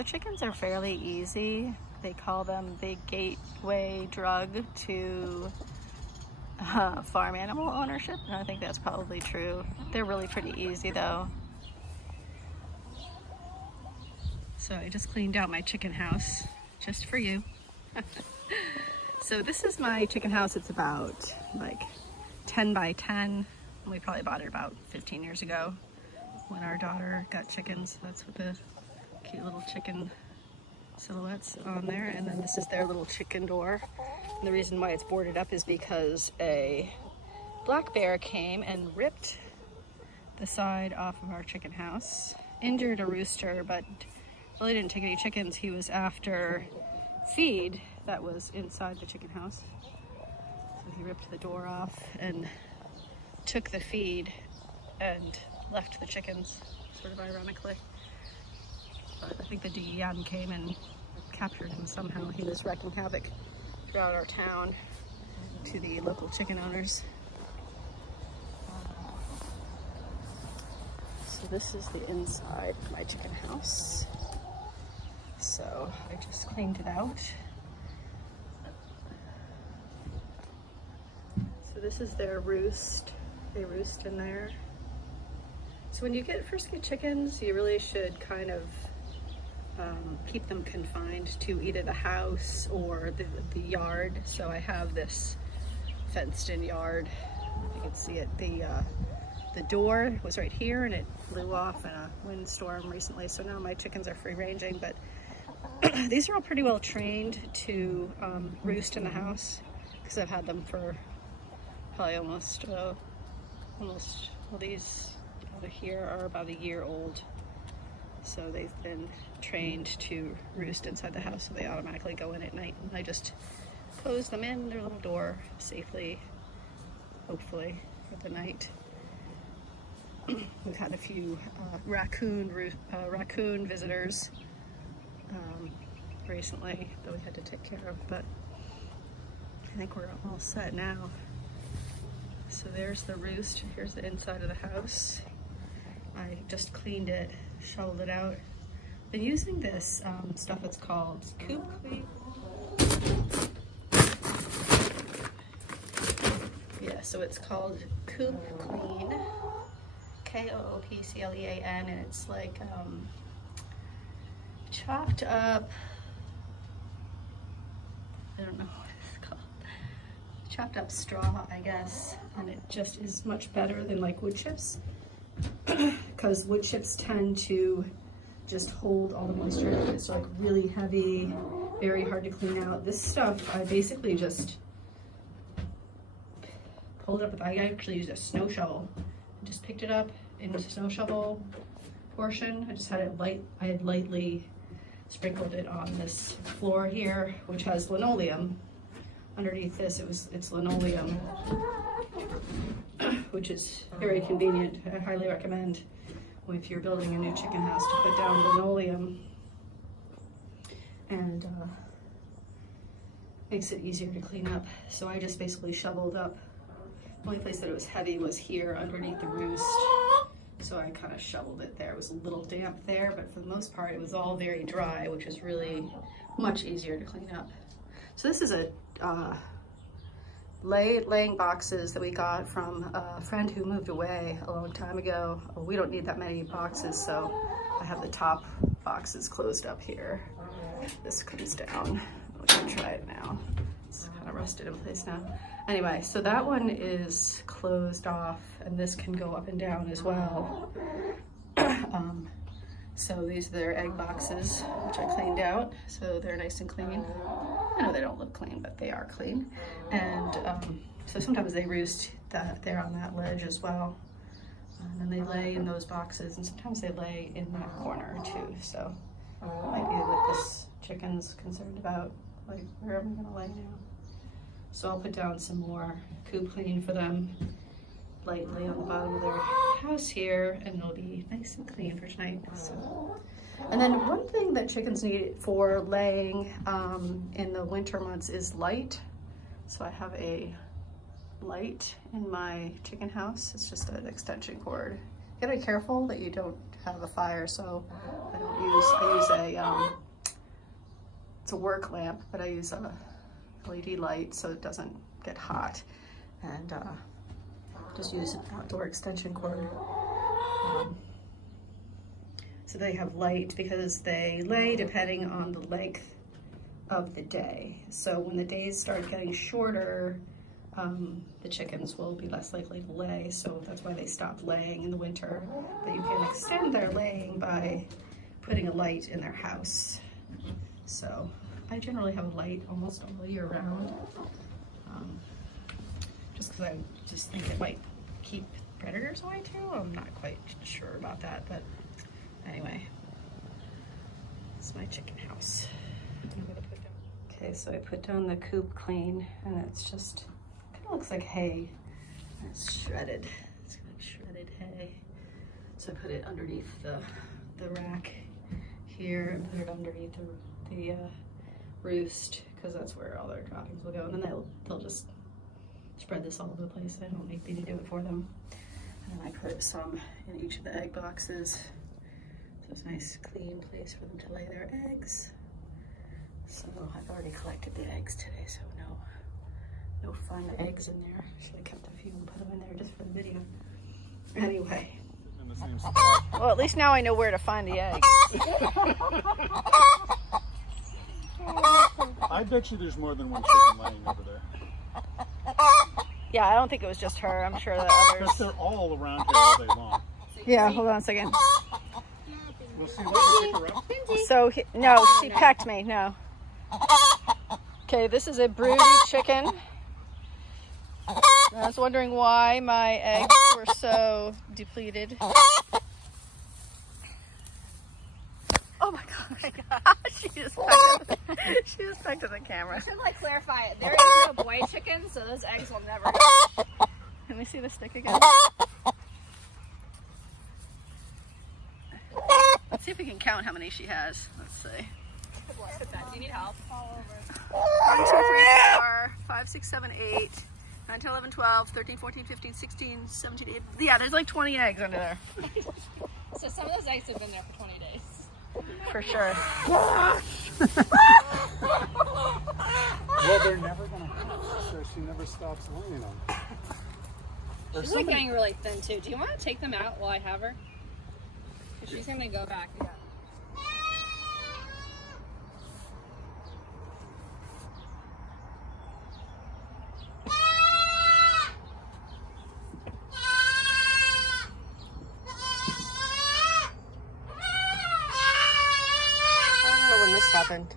So chickens are fairly easy. They call them the gateway drug to farm animal ownership, and I think that's probably true. They're really pretty easy though. So I just cleaned out my chicken house just for you. So this is my chicken house. It's about like 10 by 10. We probably bought it about 15 years ago when our daughter got chickens. That's what the cute little chicken silhouettes on there. And then this is their little chicken door. And the reason why it's boarded up is because a black bear came and ripped the side off of our chicken house, injured a rooster, but really didn't take any chickens. He was after feed that was inside the chicken house. So he ripped the door off and took the feed and left the chickens, sort of ironically. But I think the DEM came and captured him somehow. He was wreaking havoc throughout our town to the local chicken owners. So this is the inside of my chicken house. So I just cleaned it out. So this is their roost. They roost in there. So when you first get chickens, you really should kind of keep them confined to either the house or the yard. So I have this fenced in yard. You can see it. The door was right here and it blew off in a windstorm recently. So now my chickens are free ranging, but these are all pretty well trained to roost in the house because I've had them for probably almost, well, these over here are about a year old. So they've been trained to roost inside the house, so they automatically go in at night. And I just close them in their little door safely, hopefully, for the night. We've had a few raccoon visitors recently that we had to take care of, but I think we're all set now. So there's the roost. Here's the inside of the house. I just cleaned it, shoveled it out. Been using this stuff that's called Coop Clean. Yeah, so it's called Coop Clean, Koopclean, and it's like chopped up, I don't know what it's called, chopped up straw, I guess, and it just is much better than like wood chips, because wood chips tend to just hold all the moisture. It's like really heavy, very hard to clean out. This stuff, I basically just pulled it up with, I actually used a snow shovel. I just picked it up in the snow shovel portion. I just had it I had lightly sprinkled it on this floor here, which has linoleum. Underneath this, it's linoleum, which is very convenient. I highly recommend if you're building a new chicken house to put down linoleum, and makes it easier to clean up. So I just basically shoveled up. The only place that it was heavy was here underneath the roost. So I kind of shoveled it there. It was a little damp there, but for the most part, it was all very dry, which is really much easier to clean up. So this is a laying boxes that we got from a friend who moved away a long time ago. We don't need that many boxes, so I have the top boxes closed up here. This comes down. We can try it now. It's kind of rusted in place now. Anyway, so that one is closed off, and this can go up and down as well. So these are their egg boxes, which I cleaned out, so they're nice and clean. I know they don't look clean, but they are clean. And so sometimes they roost there on that ledge as well. And then they lay in those boxes, and sometimes they lay in that corner too. So might be what this chicken's concerned about, like, where am I gonna lay now? So I'll put down some more Coop Clean for them lightly on the bottom of their house here, and it'll be nice and clean for tonight. So. And then one thing that chickens need for laying in the winter months is light. So I have a light in my chicken house. It's just an extension cord. You gotta be careful that you don't have a fire, so I use a, it's a work lamp, but I use a LED light so it doesn't get hot, and just use an outdoor extension cord. So they have light because they lay depending on the length of the day. So when the days start getting shorter, the chickens will be less likely to lay, so that's why they stop laying in the winter. But you can extend their laying by putting a light in their house. So I generally have a light almost all year round, just because I just think it might keep predators away too. I'm not quite sure about that, but anyway, it's my chicken house. I'm gonna put down. Okay, so I put down the coop clean, and it's just kind of looks like hay. It's shredded. It's like shredded hay. So I put it underneath the rack here, and put it underneath the roost, because that's where all their droppings will go, and then they'll just spread this all over the place. I don't need me to do it for them. And then I put some in each of the egg boxes. So it's a nice clean place for them to lay their eggs. So I've already collected the eggs today, so no fun eggs in there. Should have kept a few and put them in there just for the video. Anyway. In the same spot. Well, at least now I know where to find the eggs. I bet you there's more than one chicken laying over there. Yeah, I don't think it was just her. I'm sure that Because others. they're all around here all day long. Yeah, hold on a second. We'll see what you pick her up. So, no, she pecked me, no. Okay, this is a broody chicken. I was wondering why my eggs were so depleted. Oh my god, she just pecked at the camera. I should clarify it. There is no boy chicken, so those eggs will never go. Can we see the stick again? Let's see if we can count how many she has. Let's see. Do you need help? 1, 2, 3, 4, 5, 6, 7, 8, 9, 10, 11, 12, 13, 14, 15, 16, 17, 18. Yeah, there's like 20 eggs under there. So some of those eggs have been there for 20 days. For sure. Well, they're never going to hatch, so she never stops laying them. She's like getting really thin too. Do you want to take them out while I have her? 'Cause she's going to go back again. I don't know when this happened.